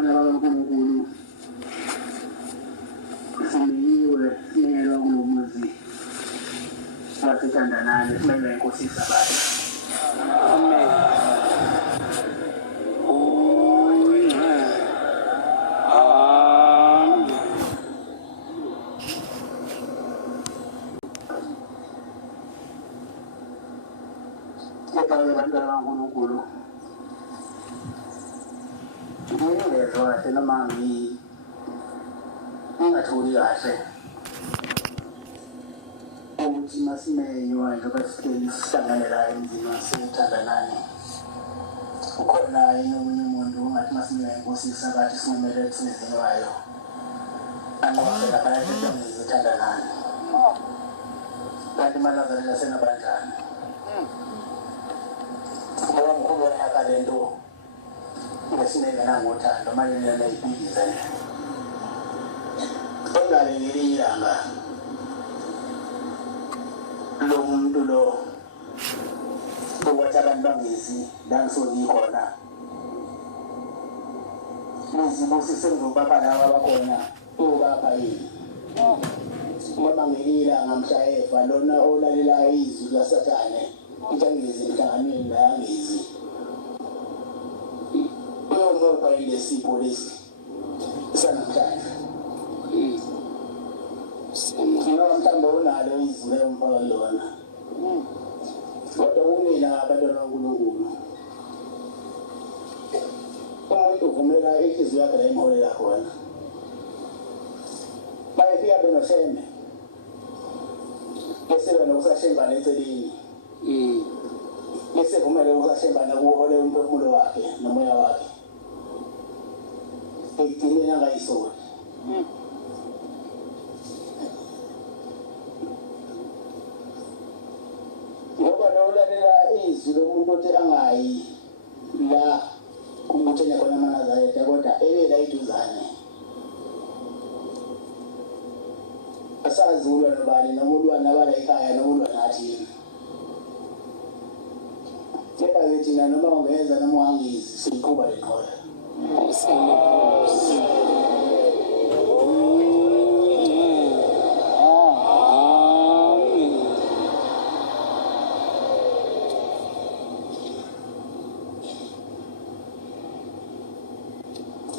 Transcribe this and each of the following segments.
abana bakaNkulunkulu sinikiwe singelwa kulomuzi wasithandanani simele inkosi isabayo. Amen. kaNkulunkulu ngiyezwa kahle noma ngingatholi kahle ukuthi masimenywa njengoba sihleli sihlangane la emzini wasithandanani ukhona yini omunye umuntu ongathi masimenywa inkosi isabathi simemele emsebenzini wayo anqophela phakathi kwezithandanani kanti malazarela senabandlana ngoba mkhulu wanyaka lento ngesineke nangothando manje niyayibhikiza nje engale ngelinye ilanga lo muntu lo ukwathi abantu bangezi la ngikhona nizibusise ngobaba laba abakhona ubaba yini ngoba ngelinye ilanga mshayefa lona olalela izwi lasathane intangezi emhlanganweni la yangezi uyomopha ilesipho lesi sanamhlanje ngoba mhlawumbe unalo izwi lempaka lona kodwa kunina abantwana kaNkulunkulu umuntu uvumela inhliziyo yakhe la imholela khona bayefika benosheme bese wena usashembana eceleni bese vumele usashembana kuhole umphefumulo wakhe nomoya wakhe ekugcineni angayisoli ngoba lolalela izwi lomuntu othi angayi la kumbuthene khona amaNazaretha kodwa ebe la iduzane asazi ulwa nobani noma ulwa nabala ekhaya noma ulwa nathi kepha thina noma ungeza noma ungangizi siqhuba lenqola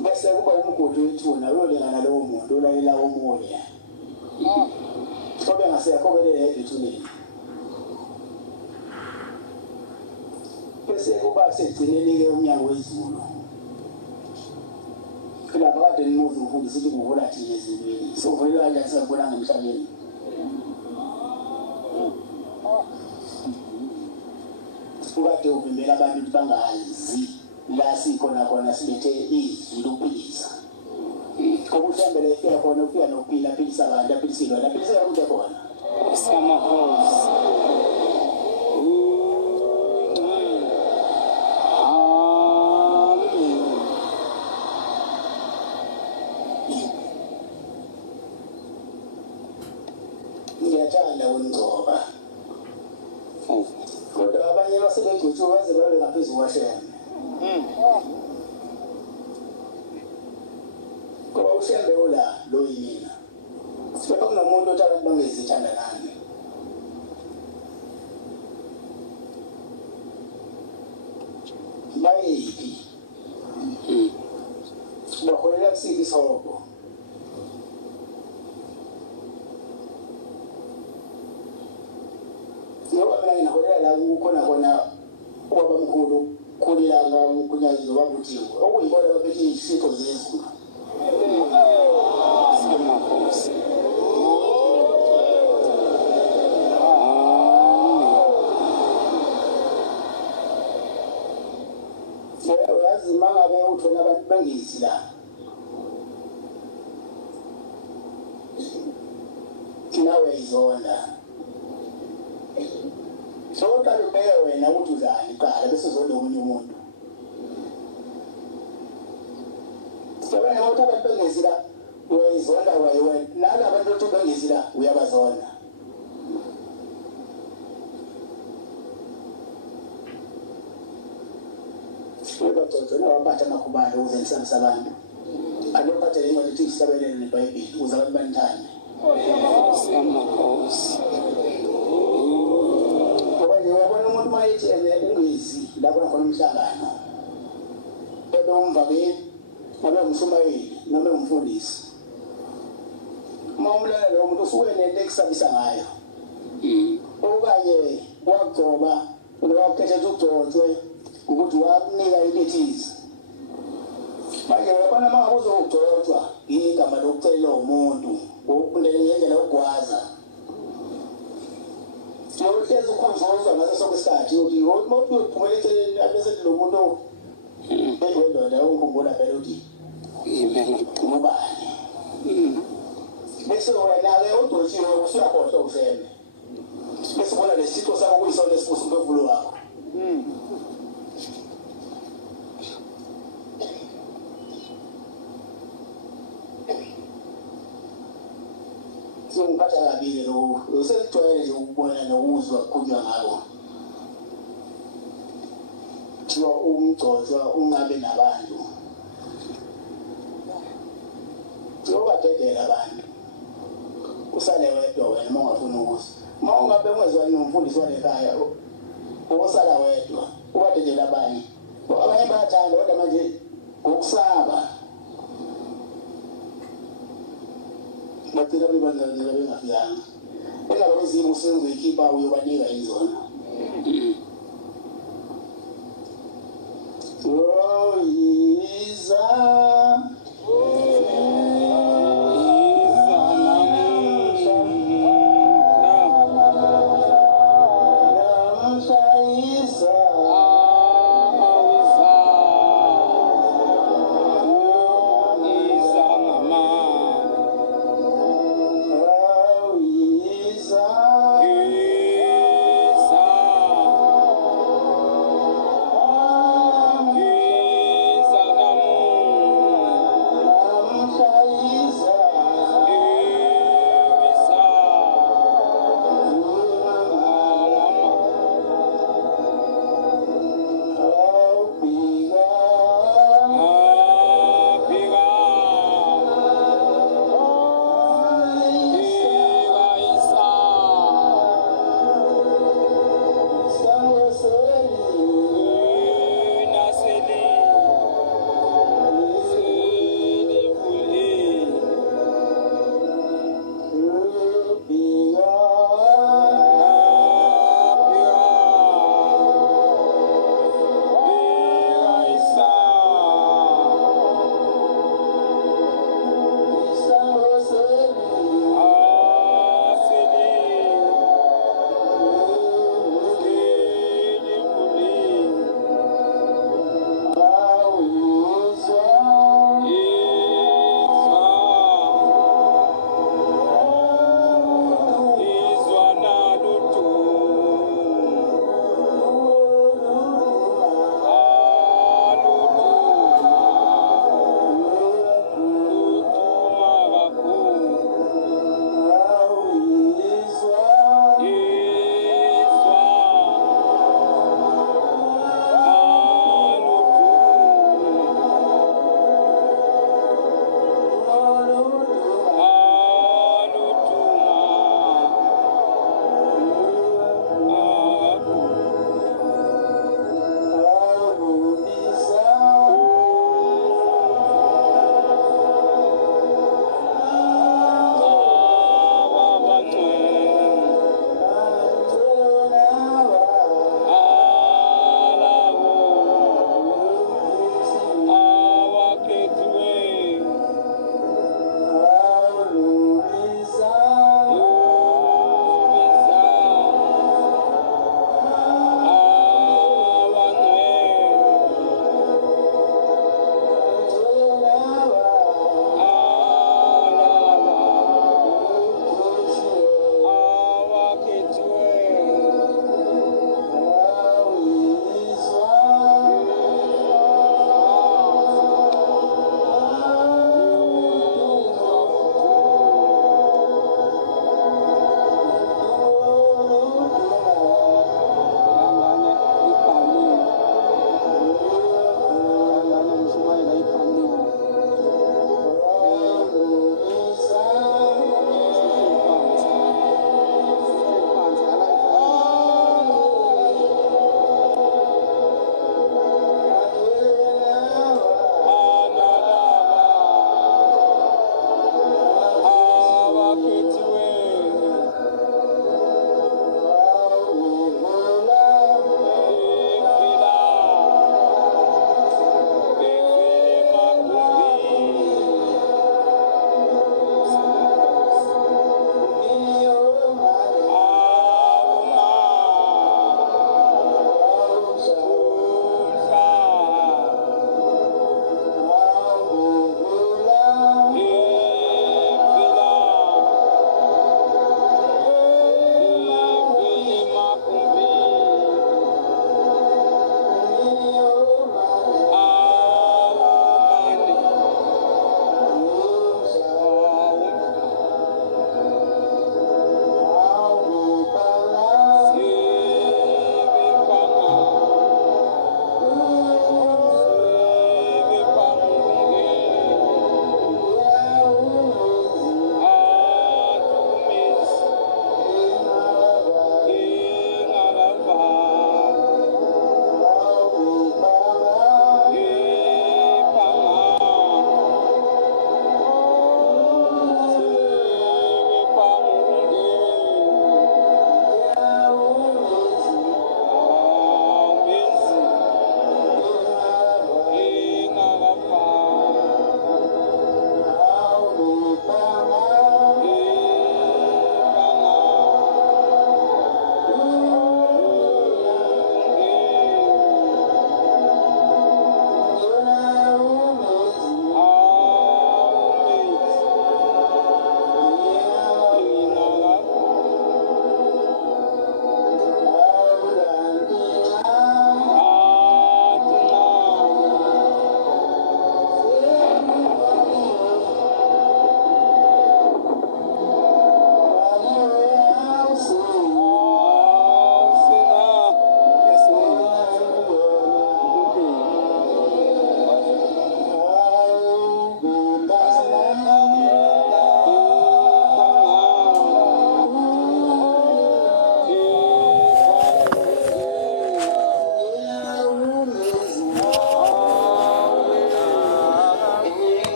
bese kuba umgodi wethuna uyolingana lowo muntu ulalela omunye sobe ngasekho belele ethuneni bese kuba segcineni-ke umnyango wezulu lapha kade nimuzi umfundisi ukuthi kuvula thina ezulwini sokuvulelwa kanjani singabonanga emhlabeni ukade uvimbela abantu ukuthi bangazi la sikhona silethe izwi lokuphilisa ngoba uhlambele efika khona ufika nokuphila aphilisa abantu aphilisile aphilisela ukuthi khona Samahosi. Ngiyathanda ukungcoba kodwa abanye basebegcuthuka baze babe ngaphezulu kwasheme ngoba ushembe ola lo yini siphetha kunomuntu othi abantu bangezithandanani bayiphi baholela kusiphi isobho ngoba mina nginaholela la kukhona wabamkhulu khulilanga kunyazi wabuthiwe okuyibona babethi izifo zezulu Samahosi. uyazi uma ngabe uthola abantu bangezi la thina uyayizonda sokuqala ubheke wena ukuthi uzani qala bese uzonda omunye umuntu sebona ukuthi abantu bangezi la uyayizonda wena nala abantu othi bangezi la uyabazonda Uba Jojo wabaphatha amakhubalo ukuze nisabisa abantu Ubathe incwadi ethi isabelele neBhayibheli ukuze abantu banithande. Nkosi yamakhosi. Ngoba nje uyabona umuntu mayithi ungezi lapho khona umhlangano. Bebe umvabeli, ngabe umshumayeli, noma umfundisi. Uma umlalela lo muntu usuke nento ekusabisa ngayo. Okanye wagcoba wakhetha ukugcotshwe ukuthi wakunika ilethisi. Manje uyabona mangabe uzogcotshwa igama lokucela umuntu ukundele ngendlela yokugwaza. Uhlezi ukhonjozwa ngaso sonke isikhathi ukuthi umuntu uphumela eceleni abese lo muntu bendoda ungikhumbula phela ukuthi ubani. Bese wena-ke udoshiwe usuyakhohlwa useme. Bese ubona lesitho sakho kuyisona esibusa umphefumulo wakho. Ngiphatha kabi lo sesijwayele nje ukubona nokuzwa kukhulunywa ngako. Thiwa umgcotshwa ungabe nabantu. Uyobadedela abantu. Usale wedwa wena uma ungafuni ukuthi. Uma ungabe ungezwani nomfundisi wasekhaya, usala wedwa, ubadedela abanye. Abanye bayathanda kodwa manje ngokusaba. Bagcina bebangalela bengafikanga. Engabe izimo usenzoyikhipha uyobanika izona. Oh, Yiza.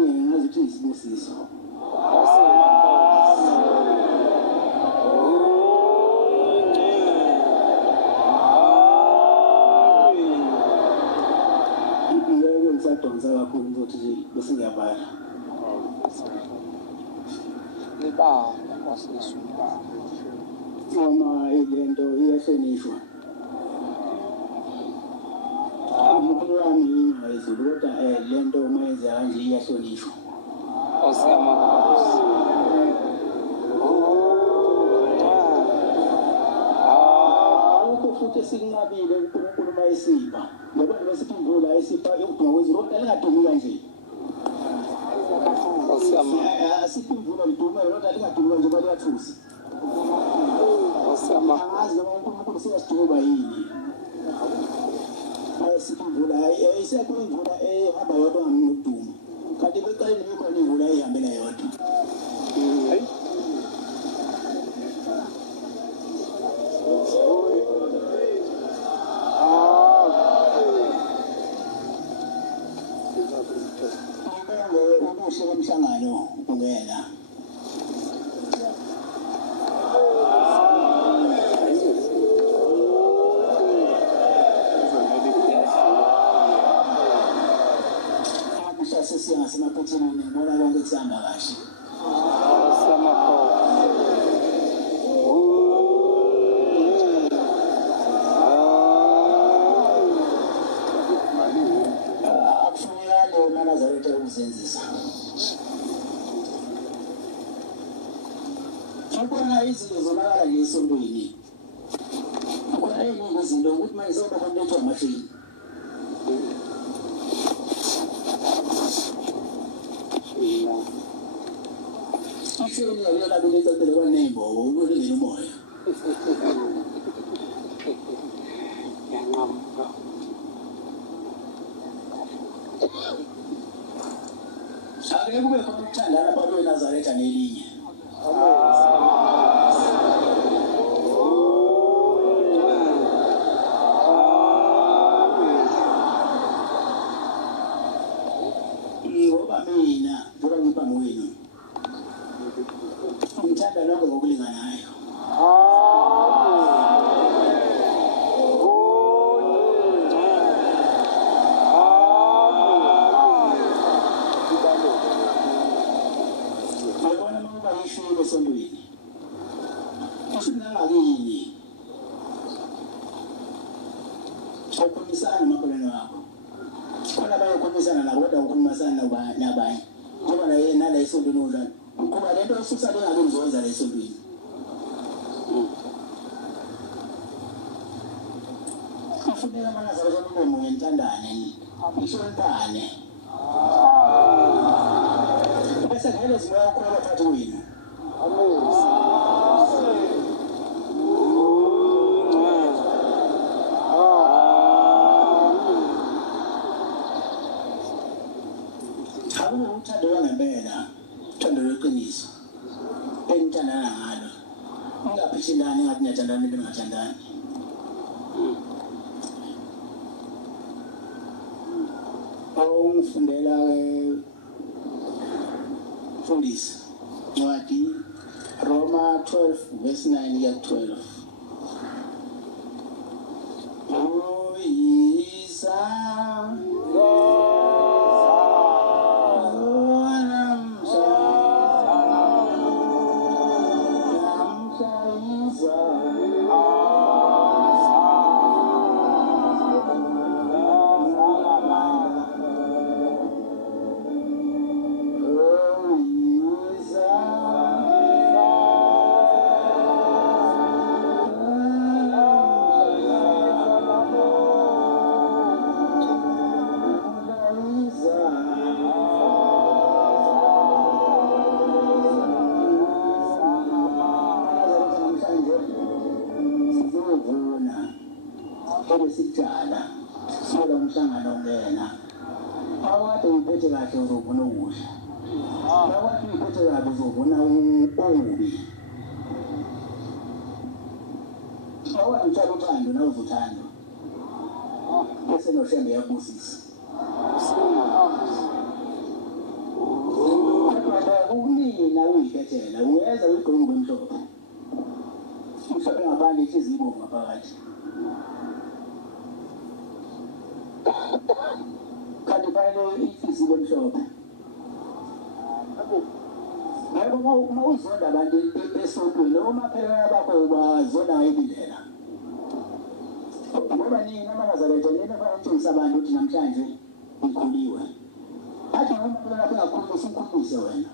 ngazi ukuthi isibusiso. Ngisadonsa kakhulu ukuthi bese ngiyabala. Liba kwasesula. Uma ilento iyahlonishwa. Umkhulu wami ngizulu kodwa lento uma yenza kanje iyahlonishwa. Oseamakhosi. Futhi sikunqabile uNkulunkulu mayisipha ngoba lesiphendula esipha ukuduma kwezulu kodwa lingadumi kanje asiphendula liduma kodwa lingadumi kanje bali yathusa angazi noma uNkulunkulu siyasiduma yini ayisiphendula isiyakuyimvula ehamba yodwa ngamuduma kanti beqaleni bekhona imvula ehambela yodwa umhlangano ungena akusase siyangasemaphethelweni ngibona konke kusihamba kahle Nazareth ukuzenzisa. Ukubona izinto zonakala nje esontweni. Ukubona ezinye izinto ukuthi manje sewuba khona letho amashini. Ashini yabona beletha telefoni nembobo ubulungile umoya. Yanqamuka. Ake kube khona ukuthandana phakathi kweNazaretha nelinye. Ngoba mina ngoba ngiphambi kwenu ngithanda lonke ngokulinganayo. Esontweni usunangakini ukhumisana namakholwane wakho khona bayokhumisana nabo kodwa ukhumisana nabanye ngoba nala esontweni unjani ukuba lento osusa lengabe ngizowenza la esontweni kufuneka amanazareth omlomo ngentandane ngihloniphane bese ngeke zimoya ukholwa phakathi kwenu uthando wangempela uthando lweqiniso engithandana ngalo ungaphishindani ngathi ngiyathandana into engathandani ungifundela fundisa ncwadi Roma 12 verse 9 ya 12 Sijala sola umhlangano ngena awade uphethe kahle uzobona ukudla awade uphethe kahle uzobona ubi awade utshala uthando nawe uzothanda bese noshembe yabusisa kumina uyikhethela uyeza uyigqoke ngomhlophe mhlophe ngaphandle ihliziyo ibomvu ngaphakathi kanti kufanele ihliziyo emhlophe ngoba uma uzonda abantu besontweni omaphelelana bakho ubazona ngayiphi indlela ngoba nina amaNazaretha nina bayatshengisa abantu ukuthi namhlanje ngikhuliwe athi uma phela lapha ngakhuluma usunkhulise wena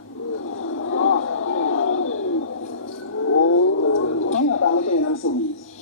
ngingabanga into enamsebenzi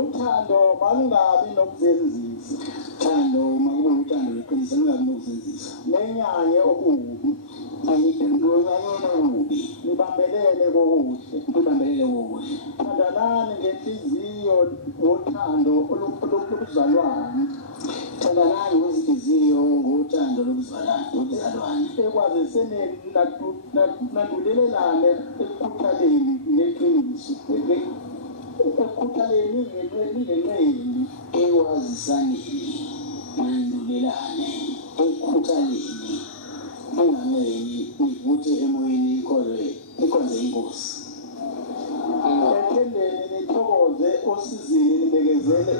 uthando mangabi nokuzenzisa uthando makube uthando leqiniso lingabi nokuzenzisa nenyanye okubi ayidengonyanyene okubi nibambelele kokuhle thandanani ngenhliziyo wothando olubuzalwane thandanani ngezinhliziyo ngothando lobuzalwane ekwaziseni nandulelelane ekukhuthaleni ngeqiniso ekukhuthaleni ngenqeni ekwazisaneni nandulelane ekukhuthaleni unganeni ukuthi emoyeni ikhonze inkosi ethendeni nithokoze osizini nibekezele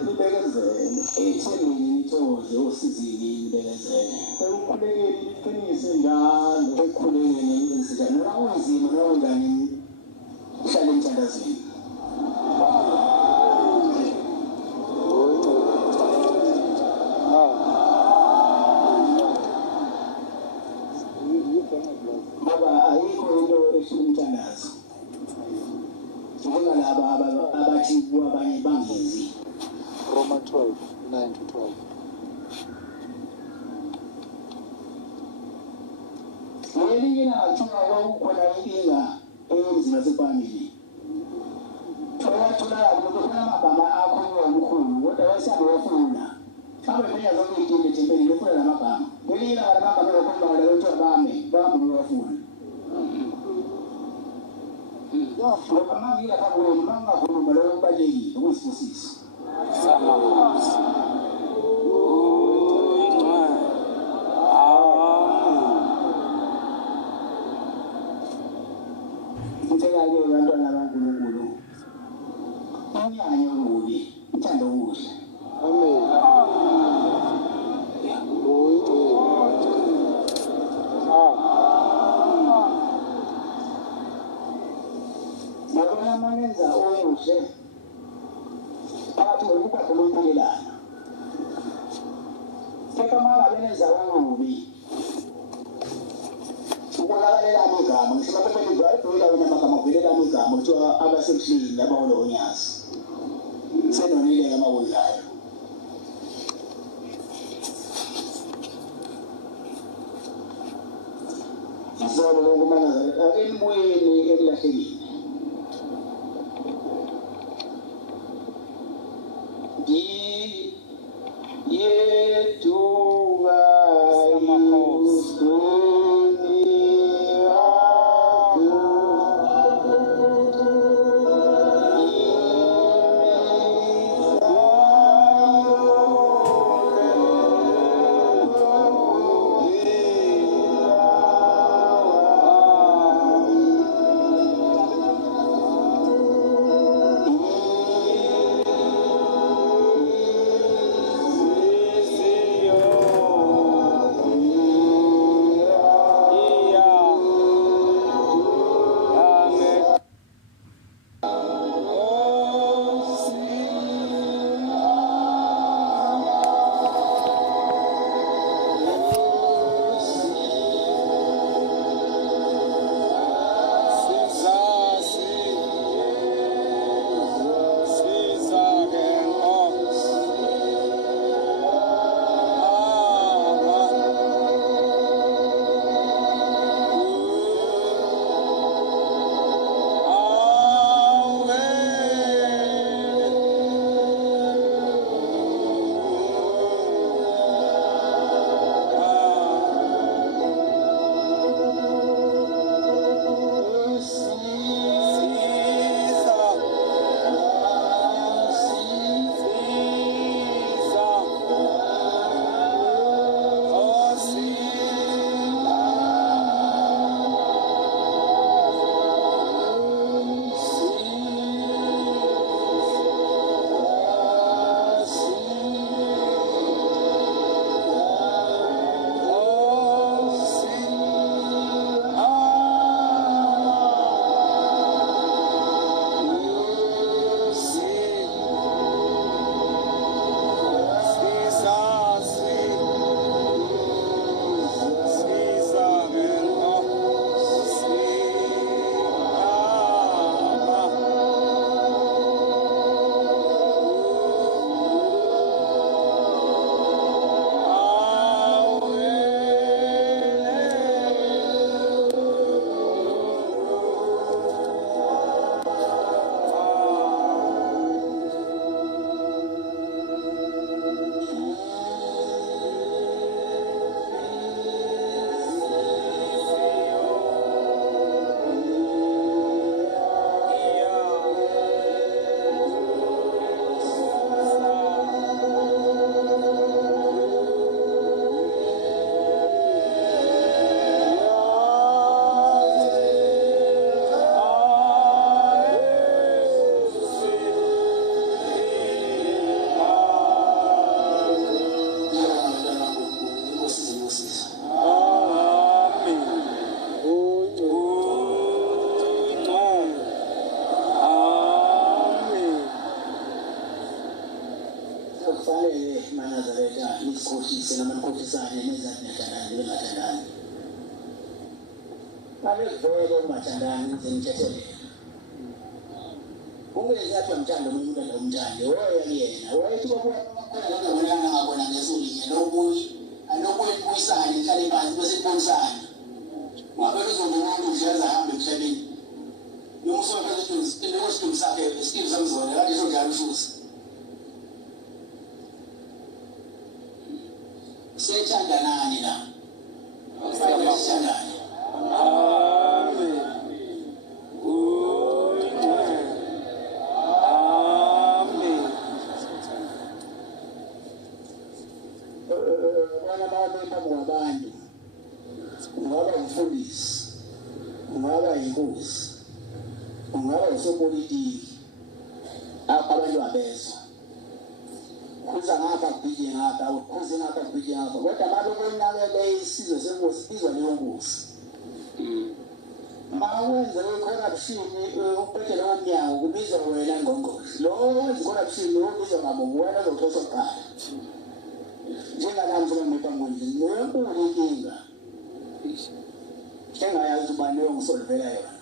ethendeni nithokoze osizini nibekezele ekukhulekeni niqinise njalo ekukhulekeni niqinise njalo noma kunzima noma kunjani uhlale emthandazweni ngoba ayikho into umthandazo njengalaba abathi abanye bangezi Romans 12:9-12 ngelinye ilanga kwakukhona inkinga eyenzima sefamily thola lokho amagama akho omkhulu kodwa wayesabe wafuna mhlawumbe phela zonke izinto ethempelini befuna lamagama ngelinye ilanga lamagama lokukhuluma lento bami wafuna ngoba mangila kakhulu mangakhuluma lokho kubalekile ukuyisibusiso ngicela-ke bantwana baNkulunkulu unyanye okubi uthando okuhle amen nabona manenza okuhle phakathi kokubakho lompilelana kepha mangabe nenza okubi ukulalelela igama ngisho baphelele ayibheka wena amagama kuvelelana igama kuthiwa abasebuhlini abaholo onyazi senonile ngamawudlayo izolo lokuManazaretha akelibuyeni ekulahlekile ngicele Manazareta nisikhohlise noma nikhohlisane nezathi niyathandana bengathandani. Ngabe kuvele ungathandani ngize ngithethelele. Ungenzi athi umthando umuntu angumthandi oyena wayethi kwakhona wona ngabona ngesulinye lokuyi anokuyi kuyisana ihlale phansi bese ibonisana ngabe uzobona ukuthi uyazahambe emhlabeni nomusoka phezulu inositumu sakhe iskill samzona kade sojalo ususa siyathandanani la siyathandana abantu ungaba umfundisi ungaba inkosi ungaba usopolitiki abantu abezwa kuza ngapha kubhije ngapha kuze ngapha kubhije ngapha kodwa maloko onakele isizwe senkosi izwa leyo nkosi mawenze corruption uphethe lowo mnyango kubizwa wena ngqongqoshe lo wenza corruption ubizwa ngabo wena uzoxoshwa phansi njengalami sokumipa ngondlini lenkulu inkinga engayazi ubani leyo ngisolvela yona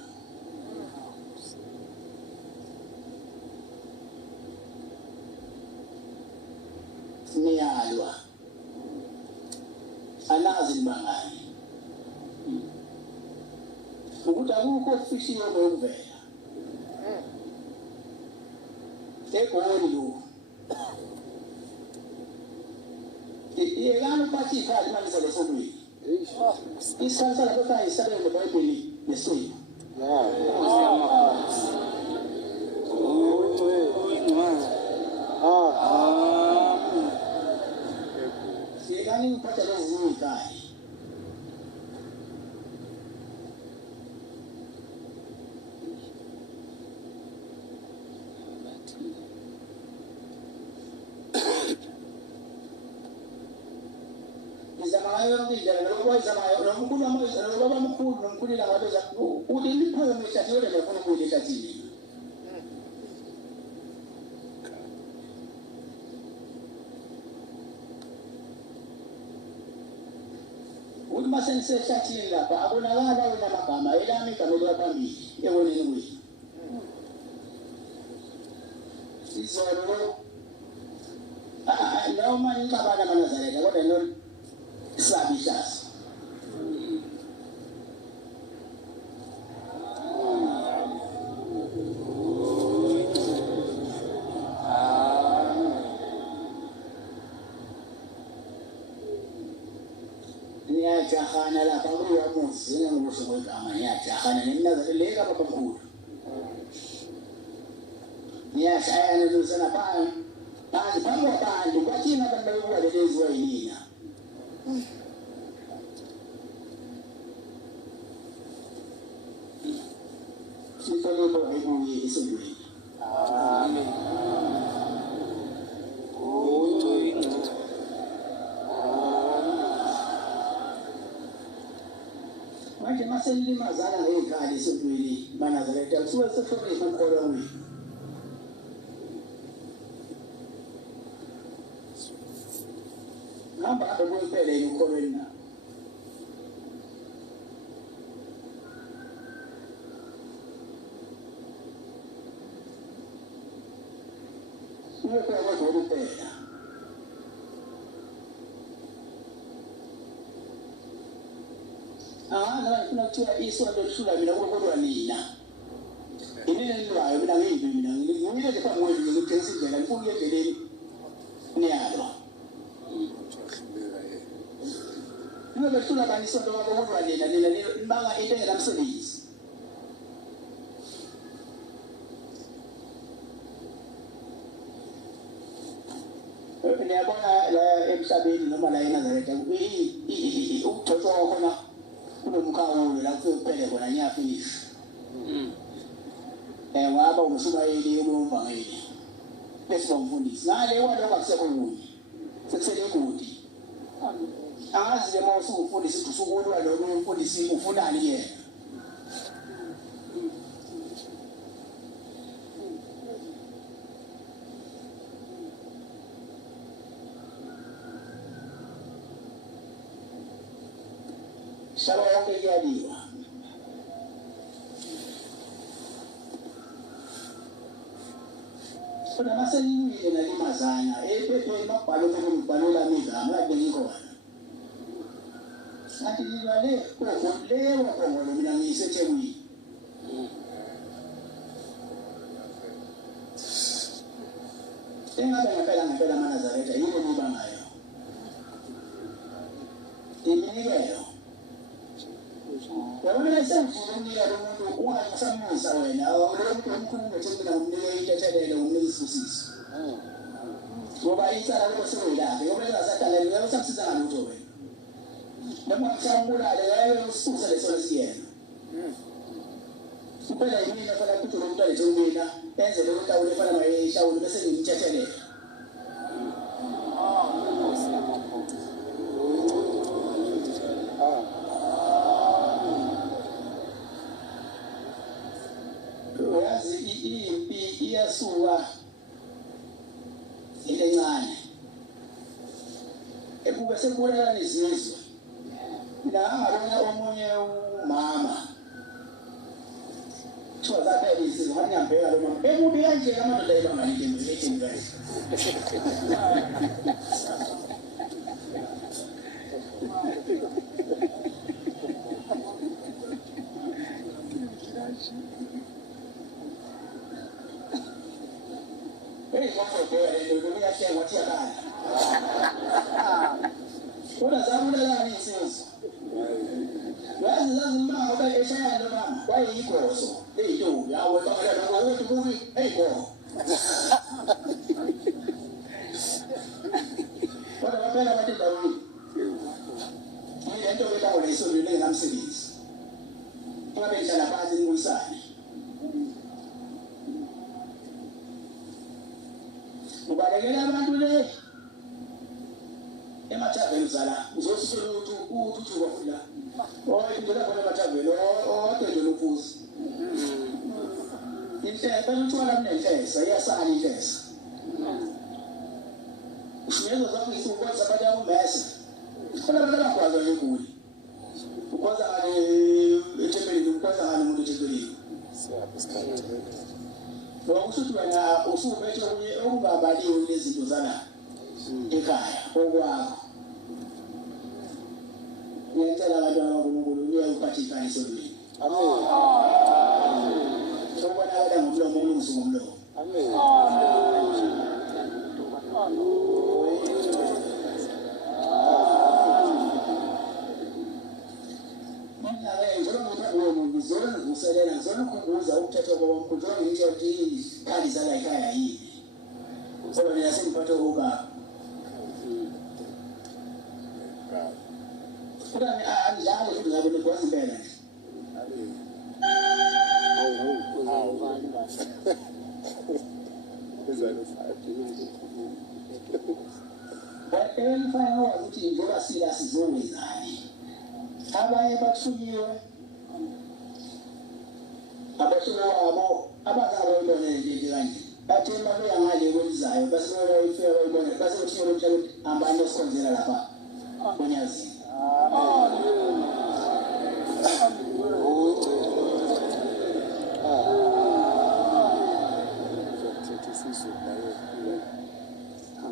niyalwa anazi libangani ukuthi akukho ofishiyo lokuvela egoli lo yekani bathi ikhali manje selesomweni isikhathi lapho ekhaya isabele neBhayibheli nesimo yekani ngiphatha lezi ikhali indlela lokuyizamayo nomkhulu amazwe ngoba omkhulu nomkhulila ngabeza uthi liphele meshathi yona lefuna ukuyile ehlathini uthi masengisehlathini lapha abonakala wena amagama elami igama eliyaphambili eboneni kwini sizolo noma ngicabana Manazareta kodwa no Sabishas. Niyajahana lapha kuya muzi ngimusho kwegama niyajahana neminazareleka babamkhulu. Niyashayana lusana phansi phambi kwabantu kwathina abantu bayokuba leleziwa yinina. Sifelepo ayibuye esondweni. Amen. Manje maselimazana ngekhali esondweni Manazareta kusuke sefike ukukholwa wethu. Hamba abekwempela ukholweni na. Ngeke kwazolupela. Ngifuna ukuthiwa isonto lishula mina kodwa nina. Inini nilwayo mina ngiyibi mina ngiyile nje phambi kwenu ngikuthengisa indlela ngifuna endleleni niyalwa. Ngibehlula bani isonto wabo kodwa nina nibanga into engelamsebenzi. Niyabona la emhlabeni noma la eNazareta ukugcotshwa khona kunomkhawulo la kufike kuphele khona ngiyafinish. Ngaba umshumayeli ubumvangeli. Bese ngumfundisi. Ngale kwalo akusekho kunye. Sekusele kudi. Angazi nje mawusuka umfundisi usukulwa lo umfundisi ufunani yena. Shaba yonke kuyaliwa. Kodwa maseliyile nalimazana ephepheni mabhalo phela mizamo kade ngikhona. Kanti ngibale leyo ngolo mina ngiyiseThekwini. Ngempela amaNazaretha yini niba ngayo. Iminikelo. Yabona sengivuka ukunika lo muntu ungasamusa wena. Lo muntu omkhulu ngethemba umnike intethelelo umnike isibusiso. Ngoba itsala lokho sekuyilapha. Ngoba engasadaleli uyakusiza ngalutho wena. Noma mhlawumulale yayo usibusa leso lesiyena. Kuphela yimina fana ukuthi lo muntu alethe umina enze lo muntu awulefana naye ihlawule bese ngimthethelela. Yazi impi iyasuka encane ebuke sekubulala nezizwe la ngabona omunye umama kuthiwa zaphela izizwe ngathi ngiyambheka lo mama ekubi kanje amadoda ebangalike ethini kahle. Kuna zabulala insizwe. Yazi zazimanga ngoba eshaya lo mama kwayiyikoso leyintombi yawe bangala ukuthi kubi eyikho. Kodwa baphela bathi ndawini. Into belawo lesondweni ngamsebenzi. Ngabe ngihlala phansi ngibuyisane. Ubalekela abantu le emathaveni uzala uzosuka ukuthi ufuna indlela khona emathaveni odede lophuzi inhlesa uthola mnenhlesa iyasala inhlesa ushiyeza zonke isukwazi abantu abumese khona abantu abakwazi ngekuli ukwazi ethempelini ukwazi ngani umuntu ethempelini ngoba usuthi wena usuphethe okungabaliwe lezinto zala ekhaya okwakho ngiyacela abantu abakuNkulunkulu uyayiphatha iqiniso leli. Amen. Sobonakala ngomlomo ulungise ngomlomo. Amen. Ngizona ngivuselela ngizona ukukhumbuza ukuthetha kwabamkhulu ngizona ngisho ukuthi ikhali zala ekhaya yini. Ngoba mina sengiphathe ubaba. Kodwa anjalo futhi ngabe nikwazi impela nje. Bayefana ukuthi njengoba sila sizowezani. Abanye bathukiwe abasho wabo abazalo ibone nje kanje. Bathi imali yangale kwelizayo base bayifika bayibone base uthiwe lo mhlaba ambani osikhonzela lapha. Konyazi.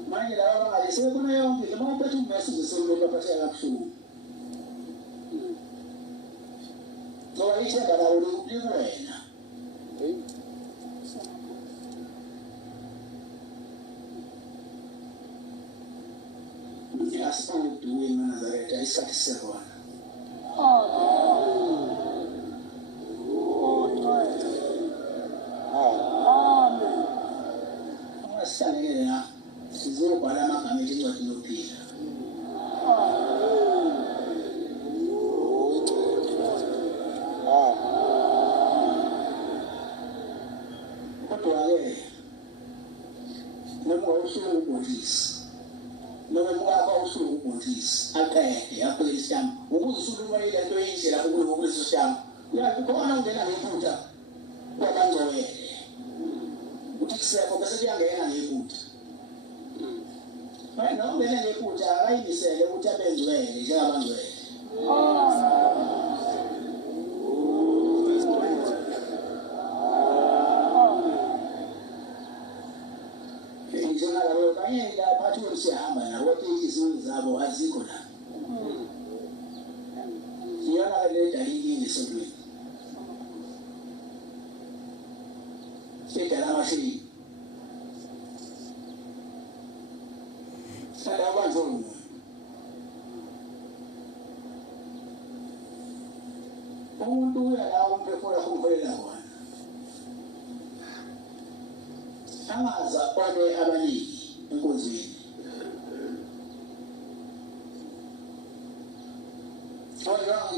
Manje lawa bangalise kuna yonke noma uphethe ummesi ngesoloko aphathe kabuhlungu. Ngoba ithemba lawo likuwena. Asipho duwe eNazaretha isikhathi sisekhona. Amen. Asihlangene la sizobhala amagama encwadini yokuphila. Kodwa-ke noma usuke ubhotisi noma mwaka usuke ubhotisi aqede yaphola isihamba ukuze usuluma ile nto yinje lapho kuleso sihamba uyakhona ungena ngephutha kwabangcwele uthi kusepho bese kuyangena ngephutha manje noma ungena ngephutha akayimisele ukuthi abengcwele njengabangcwele zabo azikho la. Iyona le dalili ngesondweni. Sedala amasheyi. Sada abanzo. Umuntu uyalawo umphefumulo kumkholela wona. Amaza kwabe abaningi enkonzweni.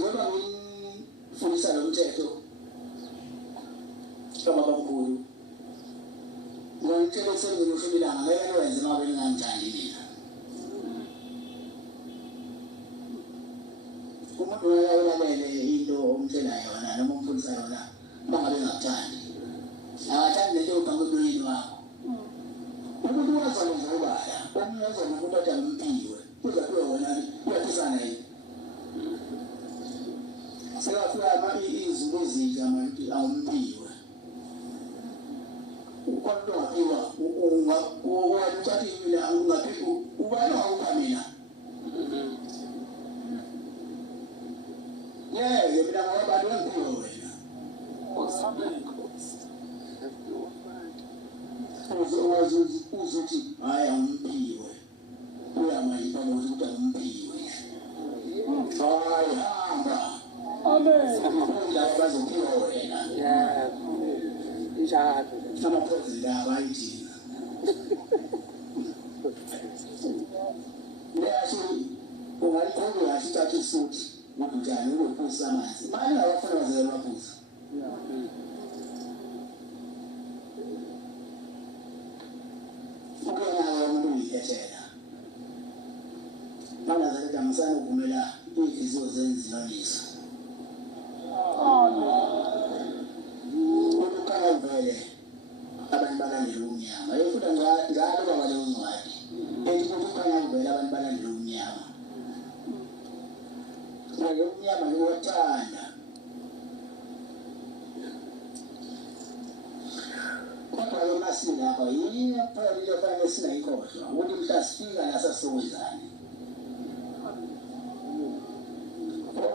Ngoba ngifundisa lo mthetho kama bamkhulu. Ngitshela senzele ushubilanga ngeke wenze uma benganjani mina. Umuntu uyalalele into omtshela yona noma umfundisa yona bangabe ngathandi. Akathandi lento yokuqhamuka wakho. Umuntu wazalwa ngobala, omunye wazalwa ngokuthi athi ampiwe. Kuza kuwe wona uyathisana yini? Sekafika izulu ezintsha manje awumpiwe. Ukwalo wapiwa ungathi mina ungaphi ubani awuphamina. Yeah, mina ngoba abantu ngipiwe wena. Uzuthi hayi awumpiwe. Uyamanje babo ukuthi awumpiwe. Hayi hamba. Amen. Laba bazophiwa wena. Yeah. Njalo. Amaphozi la bayithina. Leyathi ungalikhulu yasithatha isuthi ngokunjani ukuphuza amanzi. Manje abafuna bazelwa baphuza. Ukona umuntu uyithethela. Mana zathi amsana uvumela izinto zenzilaniso. Ukukhala vele abantu balandela umnyama. Efuthi njalo baba leyo ncwadi. Ethi ukukhala vele abantu balandela umnyama. Ngoba umnyama uyathanda. Kodwa yona silapha yini phela lefanele singayikhohlwa ukuthi mhla sifika la sasizowenzani.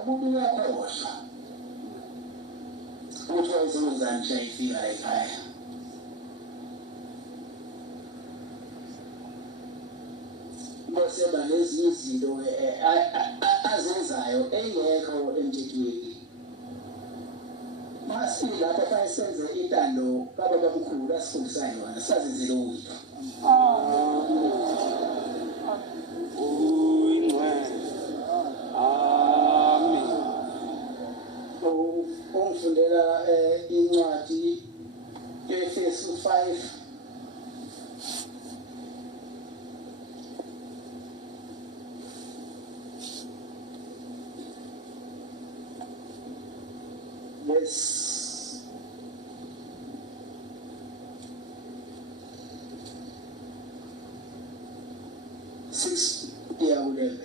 Umuntu uyakhohlwa. Ukuthi wayezowenzani mhla ifika la ekhaya. Boseba lezi izinto azenzayo engekho emthethweni. Masifika lapha fa senze intando baba bamkhulu asifundisa yona sazenzile ukuthi. Ungifundela incwadi Efesu 5 Yes. Six, yeah, 11.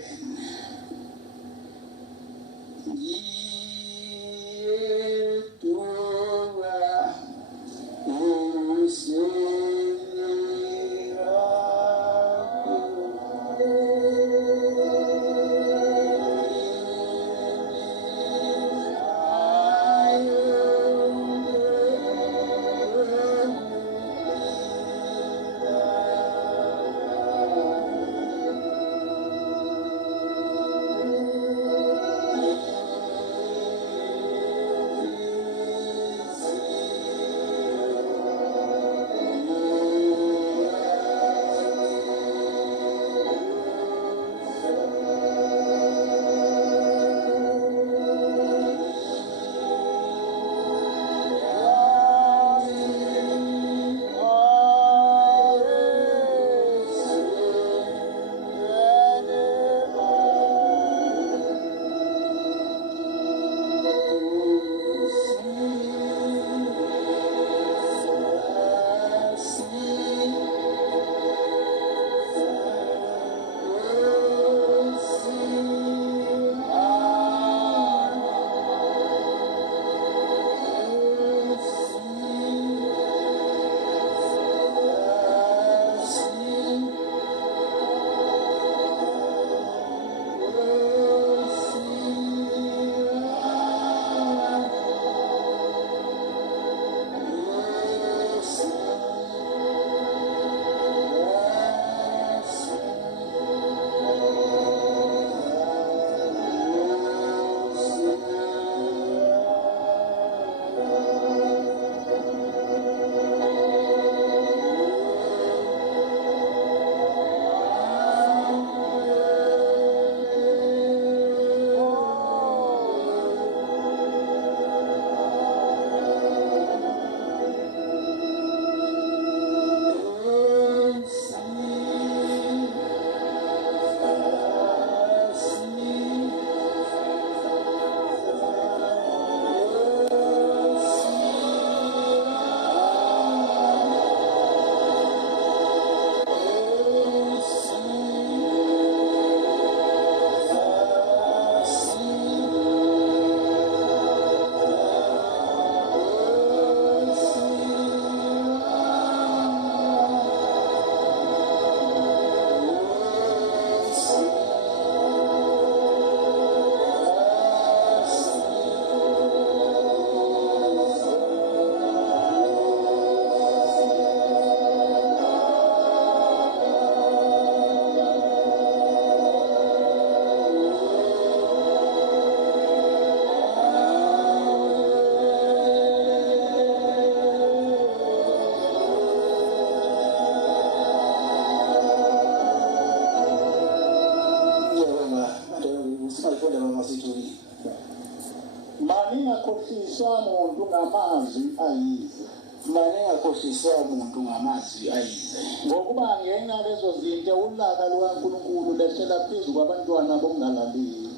ngakhohliswa muntu ngamazwi ayize. Maningakhohliswa umuntu ngamazwi ayize. Ngokuba ngenxa lezo zinto ulaka lukaNkulunkulu lehlela phezu kwabantwana bongalaleli.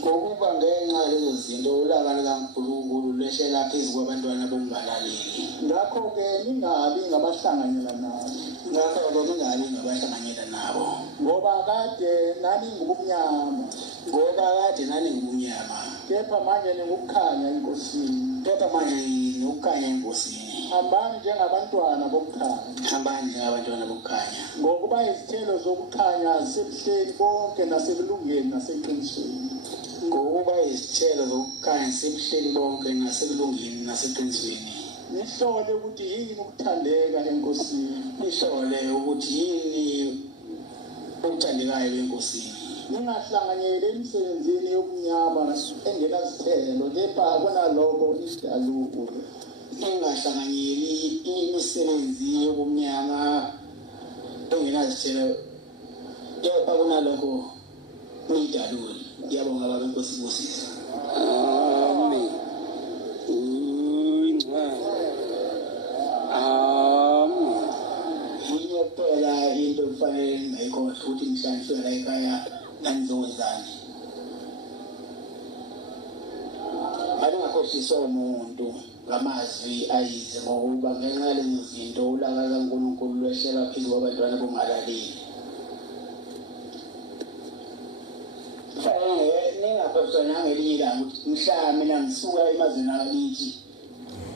Ngokuba ngenxa lezo zinto ulaka lukaNkulunkulu lehlela phezu kwabantwana bongalaleli. Ngakho-ke ningabi ngabahlanganyela nabo. Ngakho-ke ningabi ngabahlanganyela nabo. Ngoba kade naningubumnyama. Kepha manje ningukukhanya enkosini. Hambani njengabantwana bokukhanya. Ngokuba izithelo zokukhanya zisebuhleni bonke nasekulungeni naseqinisweni. Nihlole ukuthi yini ukuthandeka enkosini. Ningahlanganyeli emsebenzini yobumnyama engenazithelo, kepha kunalokho idalule. Ningahlanganyeli imisebenzi yobumnyama engenazithelo, kepha kunalokho niyidalule. Ngiyabonga baba Nkosi ibusise. Amen. Amen. Yinye kuphela into kufanele ngayikhohlwa ukuthi mhlawumbe la ekhaya nanizowenzani. Maningakhohliswa umuntu ngamazwi ayize, ngokuba ngenxa yalezo zinto ulaka lukaNkulunkulu lwehlela phezu kwabantwana bongalaleli. Ningakhohlwa nangelinye ilanga ukuthi mhla mina ngisuka emazweni akithi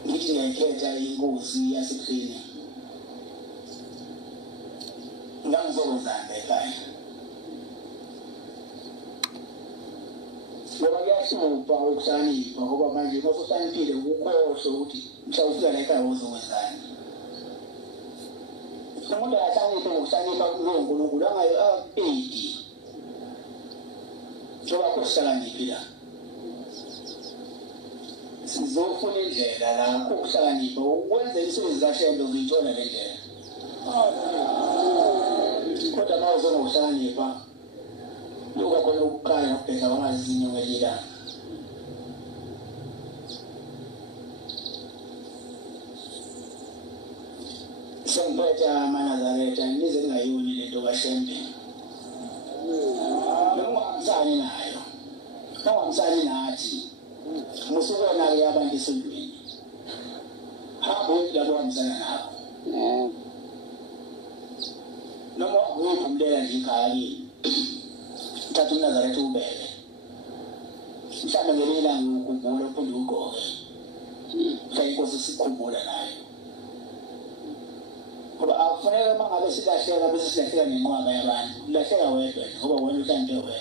ngithi ngiyayikhetha inkosi yasebuhleni, ngangizokwenzani ekhaya. Ngoba kuyahlupha ukuhlakanipha, ngoba manje uma usuhlaniphile ukukhohlwe ukuthi mhla ufika la ekhaya uzokwenzani. Umuntu akahlakaniphe ngokuhlakanipha kuNkulunkulu angayedi. Njengoba kuhlakaniphi la, sizofuna indlela la ukuhlakanipha ukwenza imisebenzi kaHlelo uzuyithola le ndlela. Kodwa uma uzonokuhlakanipha luka khona ukukhanya ukubheka kwangazinyo ngelilanga. Sengiphethe amaNazaretha nize ningayoni lento kaShembe. Nongahambisani nayo, nongahambisani nathi. Musukona-ke abantu esontweni. Hamba labo ohambisana nabo. Noma uyiphumelela nje ikhaya kini, uthatha uNazaretha ubeke. Mhlawumbe ngelinye ilanga ukukhumbula uphinde ugqoke. Mhlawumbe inkosi sikhumbula nayo. Ngoba akufuneka uma ngabe silahleka bese silahleka ngenqwaba yabantu. Ulahleka wedwa ngoba wena uhlande wedwa.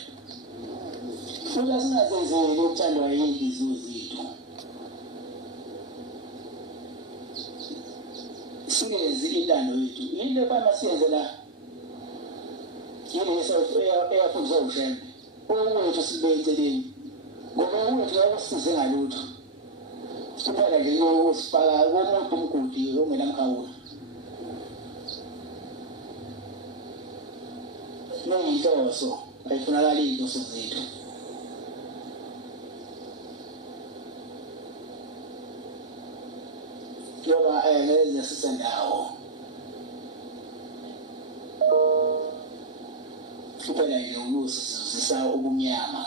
Futhi asingazenzeli ukuthandwa yinhliziyo zethu. Singenzi intando yethu. Yile bana siyenze la. Yini eyafundiswa uShembe. Owethu sibeke eceleni. Ngoba owethu akusize ngalutho. Kuphela nje usifaka komuntu umgodi ongenamkhawulo. Neyinhloso ayifunakala iy'nhloso zethu. Ngoba lezi sisendawo kuphela nje ukusizisa ubumnyama.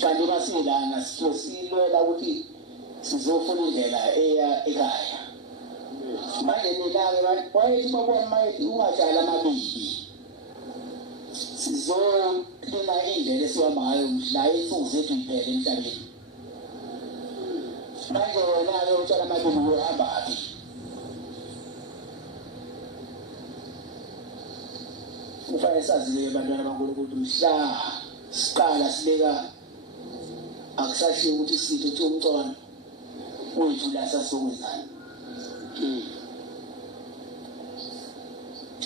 Kanti masilana silwela ukuthi sizofuna indlela eya ekhaya. Manje mina-ke wayethi makwamayethi ungatshala amabili. Sizolina indlela esihamba ngayo mhla insuku zethu iphele emhlabeni. Manje wena-ke utshala amabili uhambaphi? Kufanele sazi-ke bantwana baNkulunkulu mhla siqala sibeka akusashiwo ukuthi sitho kuthi umntwana wethu la sasizokwenzani.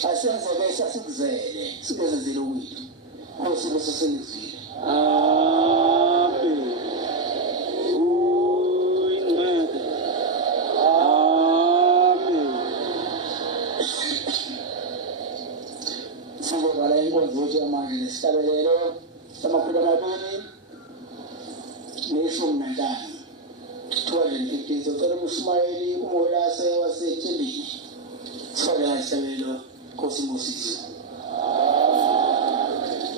Asenzeke sasikuzele singezenzeli okwethu Nkosi bese sengizile. Amen. Amen. Sizovala inkonzo yethu yamanje nesihlabelelo samakhulu amabili nhlanu 250 zocela uSmayili umolase waseTshembini sifakela isihlabelo Nkosi Moses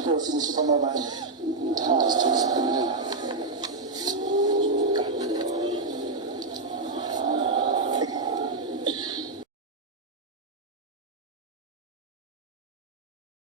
Nkosi Msiphamabandla Fantastic.